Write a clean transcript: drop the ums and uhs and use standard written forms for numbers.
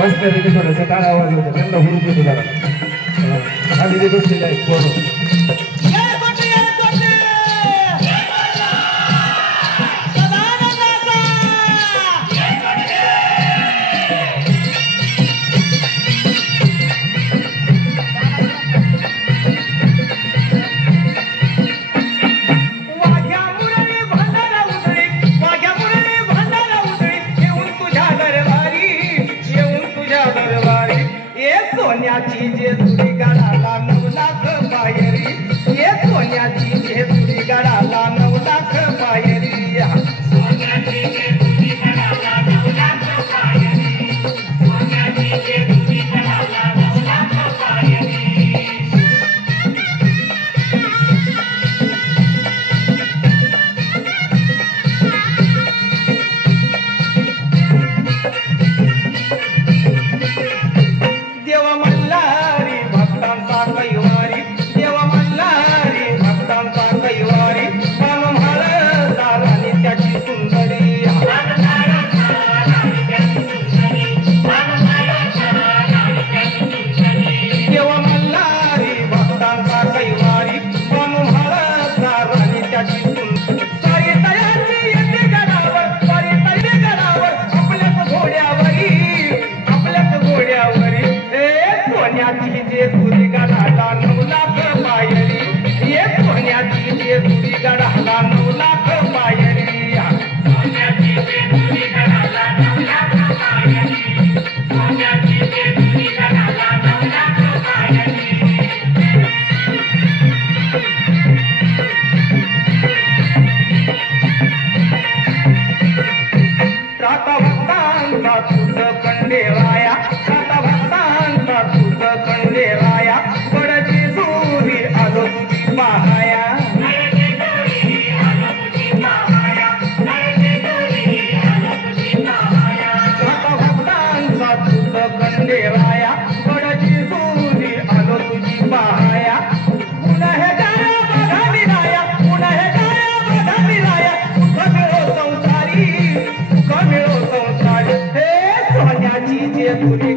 बस तिथे थोडंसं टाळा आवाज होता त्यांना हुरूप येतो जरा आम्ही ते बसलेले आहेत पोरं सोन्याची जेजुरी गडाला 9 लाख पायरी ये सोन्याची जेजुरी गडाला 9 लाख पायरी सोन्याची जेजुरी गडाला 9 लाख पायरी सोन्याची जेजुरी गडाला 9 लाख पायरी सोन्याची जेजुरी गडाला 9 लाख पायरी ये सोन्याची जेजुरी गडाला 9 लाख पायरी सोन्याची जेजुरी गडाला 9 लाख पायरी सोन्याची जेजुरी गडाला 9 लाख पायरी राता भक्तांचा तुझं खंडेराया राता भक्तांचा तुझं खंडेराया बड जेजुरी आलो तुझी पाहाया राता भक्तांचा तुझं खंडेराया बड जेजुरी आलो तुझी पाहाया पुन्हा हे गाया बघा निराया पुन्हा हे गाया बघा निराया सुख मिळो संसारी सुख मिळो संसारी हे सोन्याची जेजुरी